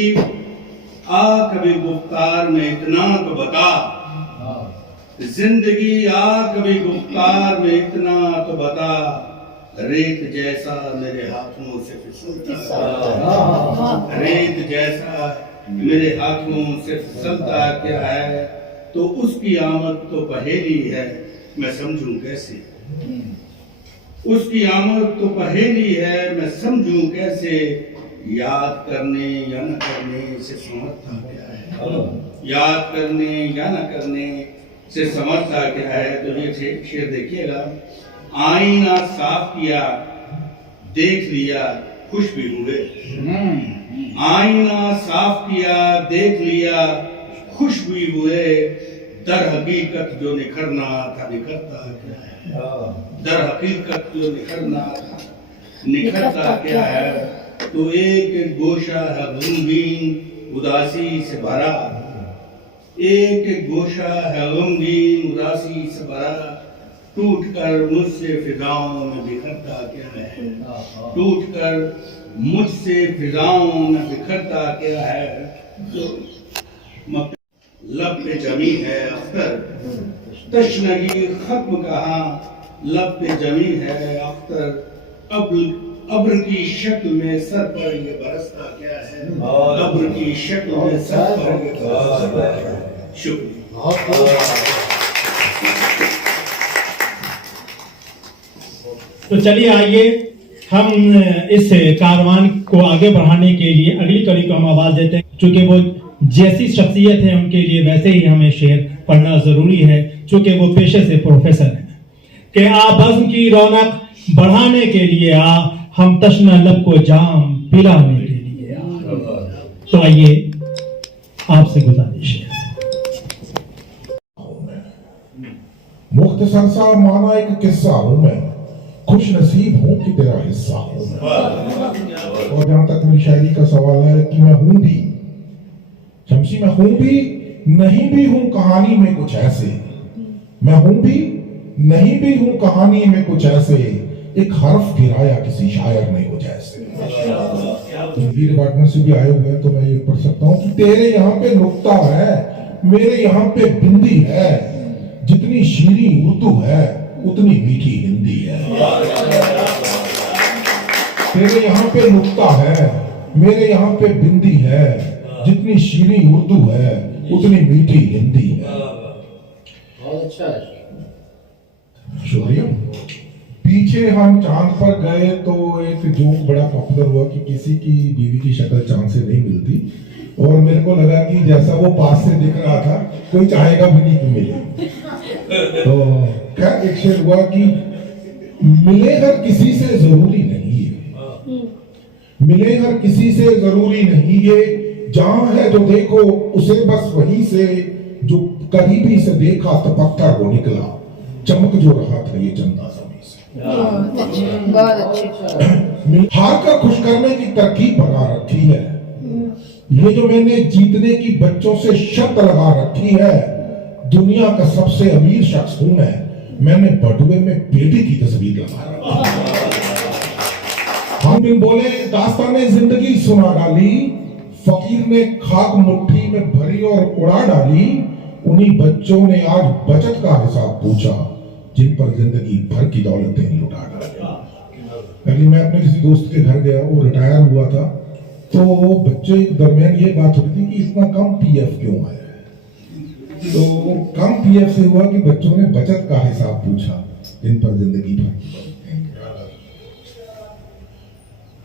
आ कभी गुफ्तार में इतना तो बता, जिंदगी आ कभी गुफ्तार में इतना तो बता, रेत जैसा मेरे हाथों से फिसलता, रेत जैसा मेरे हाथों से फिसलता क्या है। तो उसकी आमद तो पहेली है, मैं समझूं कैसे, उसकी आमद तो पहेली है, मैं समझूं कैसे। याद करने या न करने से समझता क्या है, याद करने या न करने से समझता क्या है। तो ये शेर देखिएगा। आईना साफ किया देख लिया खुश भी हुए, आईना साफ किया देख लिया खुश भी हुए, दर हकीकत जो निखरना था निखरता क्या है, दर हकीकत जो निखरना था निखरता क्या है। तो एक गोशा है गमगीन उदासी से भरा, एक गोशा है गमगीन उदासी से भरा, टूट कर मुझसे फिजाओं में बिखरता क्या है, टूट कर मुझसे फिजाओं में बिखरता क्या है। तो लब पे जमी है अख्तर, तशनगी खत्म कहाँ, लब पे जमी है अख्तर, अब्र की शक्ल में सर पर ये बरसता क्या है, अब्र की शक्ल में सर पर ये बरसता है। शुक्रिया। तो चलिए आइए हम इस कारवान को आगे बढ़ाने के लिए अगली कड़ी को हम आवाज देते हैं। चूंकि वो जैसी शख्सियत है उनके लिए वैसे ही हमें शेर पढ़ना जरूरी है, चूंकि वो पेशे से प्रोफेसर हैं। कि आ बज़्म की रौनक बढ़ाने के लिए आ, हम तशना लब को जाम पिलाने के लिए आ। तो आइए आपसे गुजारिश है। मुख्तसर सा माना एक किस्सा हूं मैं, खुश नसीब हूं कि तेरा हिस्सा हूं मैं। और जहां तक मेरी शायरी का सवाल है कि मैं हूं भी शमसी, मैं हूं भी नहीं भी हूं कहानी में कुछ ऐसे, मैं हूं भी नहीं भी हूं कहानी में कुछ ऐसे, एक हर्फ गिराया किसी शायर ने कुछ ऐसे। हिंदी डिपार्टमेंट से भी आए हुए हैं तो मैं ये पढ़ सकता हूँ कि तेरे यहाँ पे नुक्ता है मेरे यहाँ पे बिंदी है, जितनी शीरी उर्दू है उतनी मीठी हिंदी है। तेरे यहाँ पे नुक्ता है मेरे यहाँ पे बिंदी है, जितनी शीरी उर्दू है उतनी मीठी हिंदी है। शुक्रिया। पीछे हम चांद पर गए तो एक जोक बड़ा पॉपुलर हुआ कि किसी की बीवी की शक्ल चांद से नहीं मिलती, और मेरे को लगा कि जैसा वो पास से दिख रहा था कोई चाहेगा भी नहीं कि मिले। तो खैर एक शेर हुआ कि मिले हर किसी से जरूरी नहीं है, मिले हर किसी से जरूरी नहीं है, जहां है जो देखो उसे बस वहीं से, जो करीबी से देखा तो पत्थर वो निकला, चमक जो रहा था ये चंदा समी से। बहुत अच्छे। हार कर खुश करने की तरकीब बना रखी है, ये जो मैंने जीतने की बच्चों से शर्त लगा रखी है, दुनिया का सबसे अमीर शख्स हूं मैं, मैंने बटुए में बेटी की तस्वीर लगा रखी है। हम भी बोले दास्ताने जिंदगी सुना डाली, फकीर ने खाक मुट्ठी में भरी और उड़ा डाली, उन्हीं बच्चों ने आज बचत का हिसाब पूछा, जिन पर जिंदगी भर की दौलतें लुटा डाली। पहले मैं अपने किसी दोस्त के घर गया, वो रिटायर हुआ था, तो बच्चे के दरमियान ये बात हो रही थी कि इतना कम पीएफ क्यों आया है। तो कम पीएफ से हुआ कि बच्चों ने बचत का हिसाब पूछा, जिन पर जिंदगी भर की दौलतें लुटा डाली।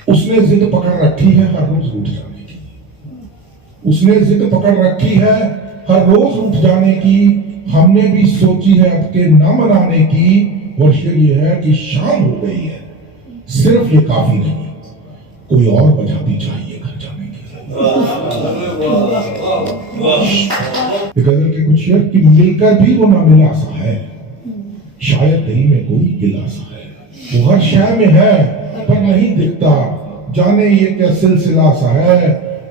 उसने जिद पकड़ रखी है हर रोज उठ जाने की, उसने जिद पकड़ रखी है हर रोज उठ जाने की, हमने भी सोची है अब के न मनाने की। और शेर ये है कि शाम हो गई है, सिर्फ ये काफी नहीं, कोई और वजह भी चाहिए घर जाने की। गजल के कुछ शेर कि मिलकर भी वो ना मिला सा है, शायद दिल में कोई गिला सा है। वो हर शय में है पर नहीं दिखता, जाने ये क्या सिलसिला सा है।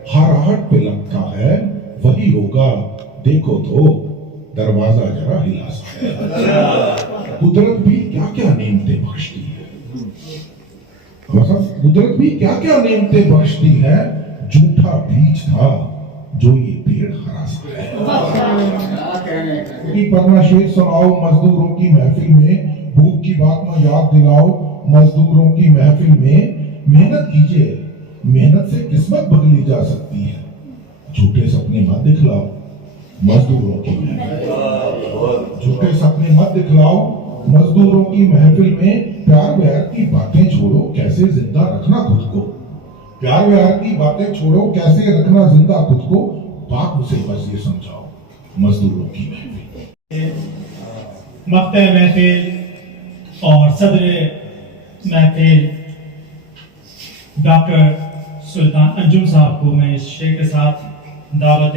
हर आहट पे लगता है वही होगा, देखो तो दरवाजा जरा हिला सा है। कुदरत भी क्या क्या नेमतें बख्शती है, कुदरत भी क्या क्या नेमतें बख्शती है। झूठा बीज था जो ये पेड़ हरा सा है। पन्ना शेर सुनाओ मजदूरों की महफिल में, भूख की बात में याद दिलाओ मजदूरों की महफिल में। मेहनत कीजिए, मेहनत से किस्मत बदली जा सकती है। झूठे सपने मत दिखलाओ मजदूरों की महफिल, झूठे सपने मत दिखलाओ मजदूरों की महफिल में। प्यार व्यार की बातें छोड़ो, कैसे जिंदा रखना खुद को। प्यार व्यार की बातें छोड़ो, कैसे रखना जिंदा खुद को। बात उसे बस ये समझाओ मजदूरों की महफिल। मक्ते महफिल और सदर महफिल डॉक्टर सुल्तान अंजुम साहब को मैं इस शेर के साथ दावत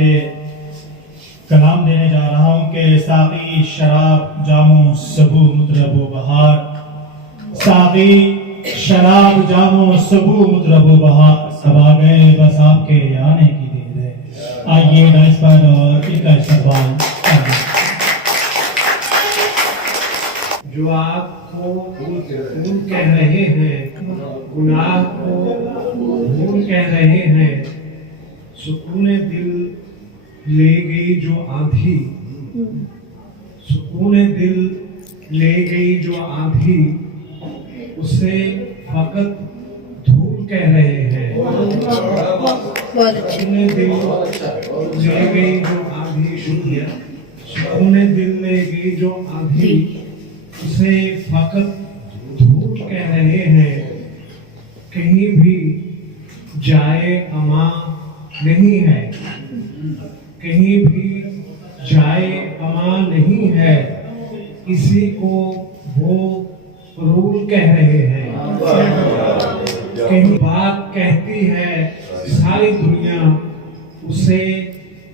कलाम देने जा रहा हूँ कि साकी शराब जामो सबू मुतरबो बहार, साकी शराब जामो सबू मुतरबो बहार। सब आ गए बस आपके आने की देर है। आइए डाइस पर और इनका इस्तकबाल। जो आपको भूल कह रहे हैं, गुनाह को भूल कह रहे हैं। सुकून दिल ले गई जो आंधी, सुकून दिल ले गई जो आंधी, उसे फकत धूल कह रहे हैं। सुकून दिल ले गई जो आंधी, शुक्रिया। सुकून दिल ले गई जो आंधी, उसे फकत धूल कह रहे हैं। कहीं भी जाए अमा नहीं है, कहीं भी जाए अमा नहीं है। इसी को वो रूल कह रहे हैं। कहीं बात कहती है सारी दुनिया, उसे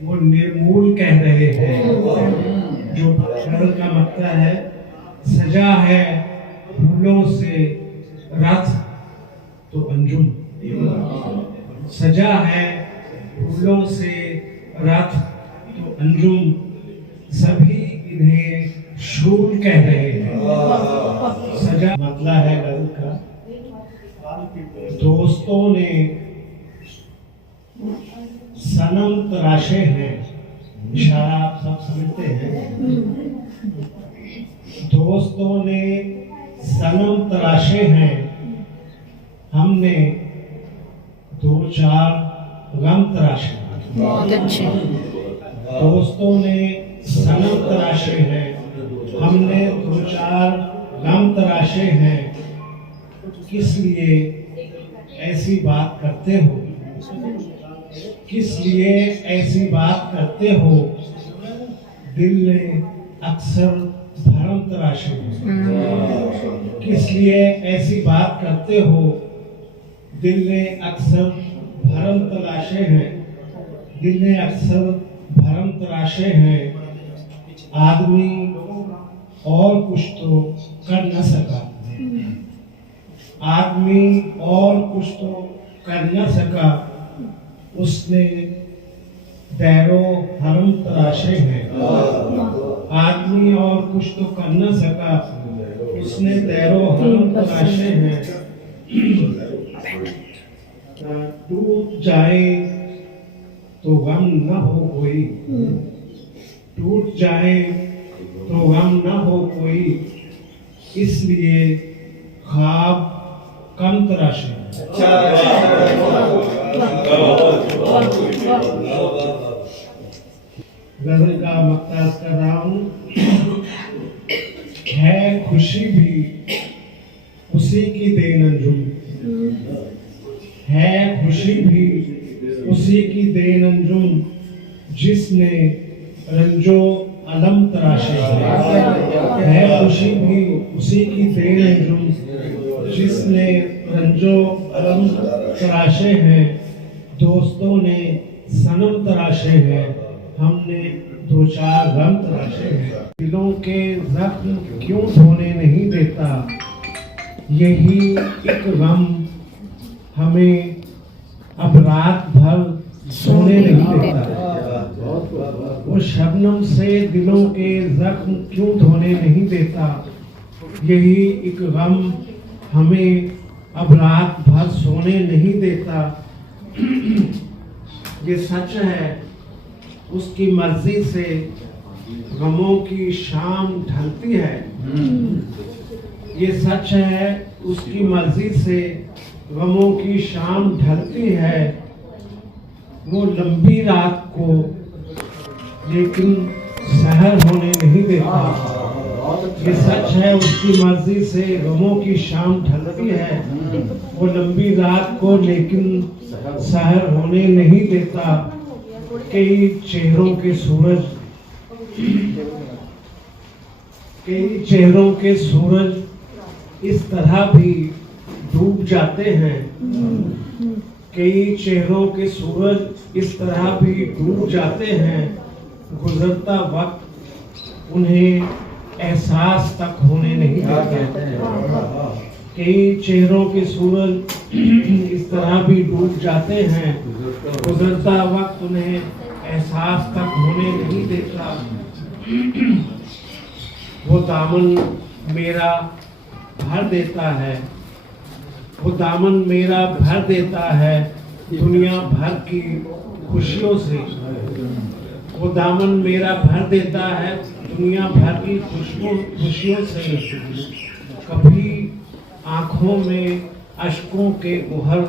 वो निर्मूल कह रहे हैं। जो शहर का मक्ता है, सजा है फूलों से रथ तो अंजुम, सजा है फूलों से रथ तो अंजुम। सभी इन्हें शूल कह रहे हैं। सजा मतला है गजल का, दोस्तों ने सनम तराशे हैं। इशारा आप सब समझते हैं। दोस्तों ने सनम तराशे हैं, हमने दो चार गम तराशे। बहुत अच्छे। दोस्तों ने सनम तराशे हैं, हमने दो चार गम तराशे हैं। किस लिए ऐसी बात करते हो, किस लिए ऐसी बात करते हो। दिल ने अक्सर भरम तराशे हैं। किस लिए ऐसी बात करते हो, दिल ने अक्सर भरम तलाशे हैं। दिल ने अक्सर भरम तराशे हैं। आदमी और कुछ तो कर न सका, आदमी और कुछ तो कर न सका। उसने दैरो हरम तराशे हैं। आदमी और कुछ तो कर न सका, उसने दैरो हरम तराशे हैं। टूट जाए तो गम न हो कोई, टूट जाए तो गम न हो कोई। इसलिए ख्वाब कम तराशे। गजल का मक्ता कर रहा हूँ। है खुशी भी उसी की देन अंजुम, है खुशी भी उसी की देन अंजुम। जिसने रंजो अलम तराशे है खुशी भी उसी की देन अंजुम। जिसने रंजो अलम तराशे हैं, दोस्तों ने सनम तराशे हैं, हमने दो चार गम तराशे हैं। दिलों के जख्म क्यों धोने नहीं देता, यही एक गम हमें अब रात भर सोने नहीं देता। वो शबनम से दिलों के जख्म क्यों धोने नहीं देता, यही एक गम हमें अब रात भर सोने नहीं देता। ये सच है उसकी मर्जी से गमों की शाम ढलती है, ये सच है उसकी मर्जी से गमों की शाम ढलती है। वो लंबी रात को लेकिन सहर होने नहीं देता, ये सच है उसकी मर्जी से गमों की शाम ढलती है। वो लंबी रात को लेकिन सहर होने नहीं देता। कई चेहरों के सूरज, कई चेहरों के सूरज इस तरह भी डूब जाते हैं, कई चेहरों के सूरज इस तरह भी डूब जाते हैं। गुजरता वक्त उन्हें एहसास तक होने नहीं देता। कई चेहरों के सूरज इस तरह भी डूब जाते हैं, गुजरता वक्त उन्हें एहसास तक होने नहीं देता। वो दामन मेरा भर देता है, वो दामन मेरा भर देता है दुनिया भर की खुशियों से। वो दामन मेरा भर देता है दुनिया भर की खुशियों से। कभी आंखों में अश्कों के गुहर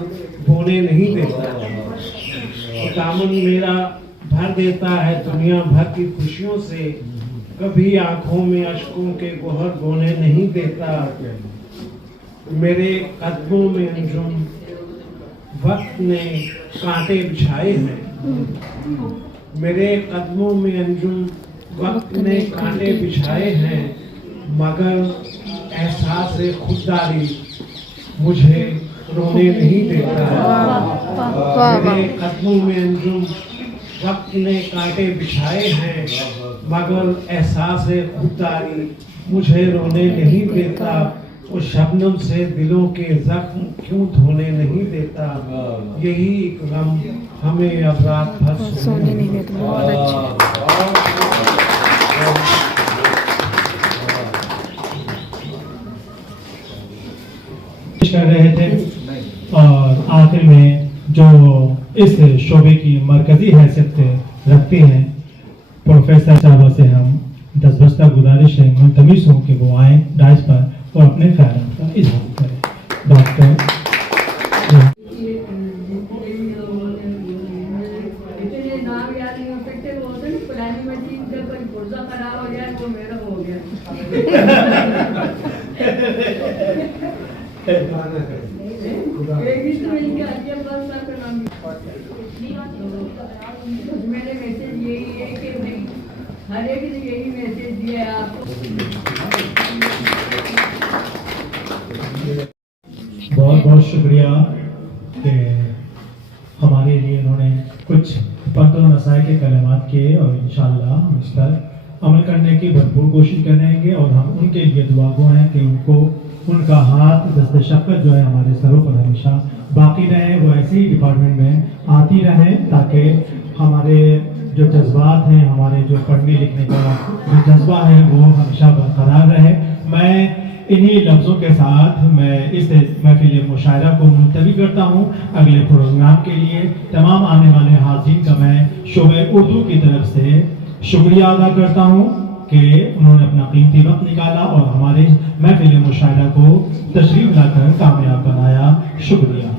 बोने नहीं देता। वो दामन मेरा भर देता है दुनिया भर की खुशियों से, कभी आंखों में अश्कों के गुहर बोने नहीं देता। मेरे कदमों में अंजुम वक्त ने कांटे बिछाए हैं, मेरे कदमों में अंजुम वक्त ने कांटे बिछाए हैं, मगर एहसास खुददारी मुझे रोने नहीं देता। मेरे कदमों में अंजुम वक्त ने कांटे बिछाए हैं, मगर एहसास खुददारी मुझे रोने नहीं देता। वो शबनम से दिलों के जख्म क्यों धोने नहीं देता, यही एक गम हमें अब रात भर सोने नहीं देता। बहुत कर रहे थे और आखिर में जो इस शोबे की मरकजी हैसियत रखती हैं, प्रोफेसर साहबा से हम दसबस्ता गुजारिश है मुंतमिस हों कि वो आए डाइस पर और अपने ख्याल का इजहार करें। डॉक्टर इतने नाम याद नहीं हो सकते, वो होता नहीं पुरानी मशीन का कोई पुर्जा खराब हो गया तो मेरा हो गया। एक ही तो मिल के आगे बस का नाम मैंने मैसेज यही है कि नहीं, हर एक ने यही मैसेज दिया है आपको। बहुत बहुत शुक्रिया कि हमारे लिए उन्होंने कुछ फर्द नसाए के कलमात किए और इंशाअल्लाह हम इस पर अमल करने की भरपूर कोशिश करेंगे और हम उनके लिए दुआगो हैं कि उनको उनका हाथ दस्ते शफ़क़त जो है हमारे सरों पर हमेशा बाकी रहे, वो ऐसे ही डिपार्टमेंट में आती रहें ताकि हमारे जो जज्बात हैं, हमारे जो पढ़ने लिखने का जो जज्बा है वो हमेशा बरकरार रहे। मैं इन्हीं लफ्ज़ों के साथ मैं इस महफिल मुशायरा को मुलतवी करता हूँ। अगले प्रोग्राम के लिए तमाम आने वाले हाज़रीन का मैं शोबे उर्दू की तरफ से शुक्रिया अदा करता हूँ कि उन्होंने अपना कीमती वक्त निकाला और हमारे महफिल मुशायरा को तशरीफ लाकर कामयाब बनाया। शुक्रिया।